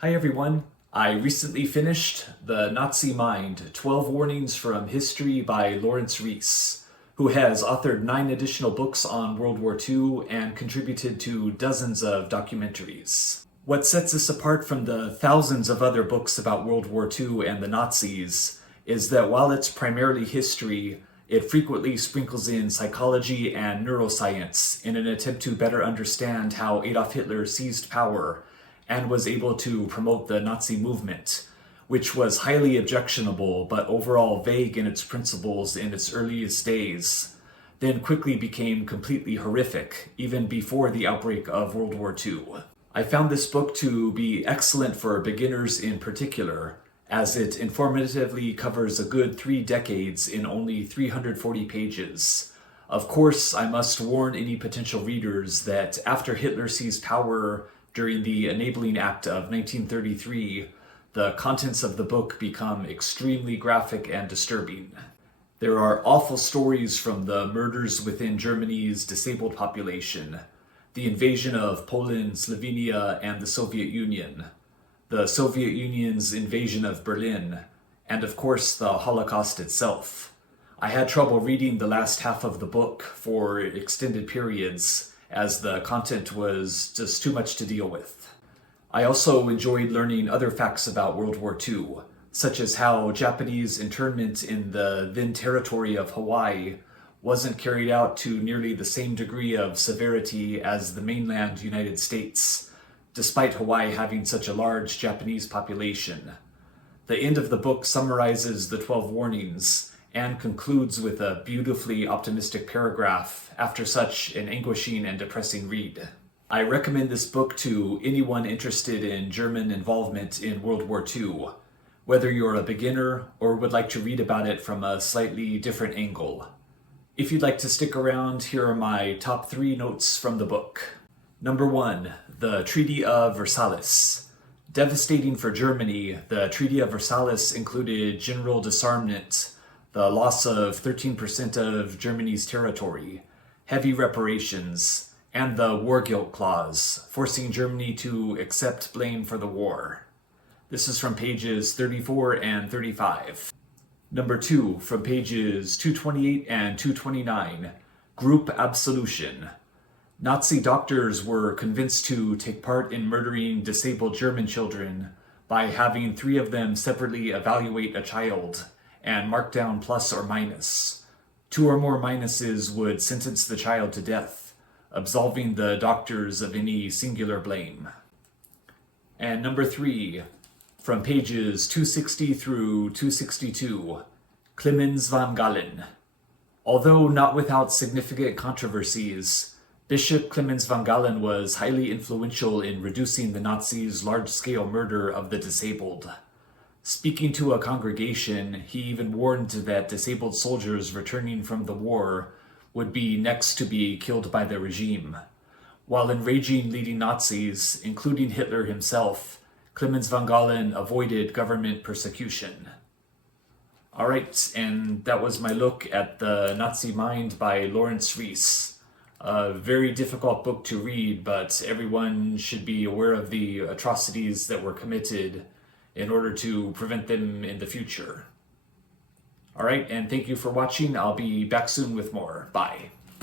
Hi everyone. I recently finished The Nazi Mind, 12 Warnings from History by Lawrence Rees, who has authored 9 additional books on World War II and contributed to dozens of documentaries. What sets this apart from the thousands of other books about World War II and the Nazis is that while it's primarily history, it frequently sprinkles in psychology and neuroscience in an attempt to better understand how Adolf Hitler seized power and was able to promote the Nazi movement, which was highly objectionable but overall vague in its principles in its earliest days, then quickly became completely horrific, even before the outbreak of World War II. I found this book to be excellent for beginners in particular, as it informatively covers a good 3 decades in only 340 pages. Of course, I must warn any potential readers that after Hitler seized power during the Enabling Act of 1933, the contents of the book become extremely graphic and disturbing. There are awful stories from the murders within Germany's disabled population, the invasion of Poland, Slovenia, and the Soviet Union, the Soviet Union's invasion of Berlin, and of course the Holocaust itself. I had trouble reading the last half of the book for extended periods, as the content was just too much to deal with. I also enjoyed learning other facts about World War II, such as how Japanese internment in the then territory of Hawaii wasn't carried out to nearly the same degree of severity as the mainland United States, despite Hawaii having such a large Japanese population. The end of the book summarizes the 12 warnings and concludes with a beautifully optimistic paragraph after such an anguishing and depressing read. I recommend this book to anyone interested in German involvement in World War II, whether you're a beginner or would like to read about it from a slightly different angle. If you'd like to stick around, here are my top 3 notes from the book. Number 1, the Treaty of Versailles. Devastating for Germany, the Treaty of Versailles included general disarmament, the loss of 13% of Germany's territory, heavy reparations, and the war guilt clause, forcing Germany to accept blame for the war. This is from pages 34 and 35. Number 2, from pages 228 and 229, Group Absolution. Nazi doctors were convinced to take part in murdering disabled German children by having 3 of them separately evaluate a child and mark down plus or minus. 2 or more minuses would sentence the child to death, absolving the doctors of any singular blame. And number 3, from pages 260 through 262, Clemens von Galen. Although not without significant controversies, Bishop Clemens von Galen was highly influential in reducing the Nazis' large-scale murder of the disabled. Speaking to a congregation, he even warned that disabled soldiers returning from the war would be next to be killed by the regime. While enraging leading Nazis, including Hitler himself, Clemens von Galen avoided government persecution. Alright, and that was my look at The Nazi Mind by Lawrence Rees. A very difficult book to read, but everyone should be aware of the atrocities that were committed in order to prevent them in the future. Alright, and thank you for watching. I'll be back soon with more. Bye.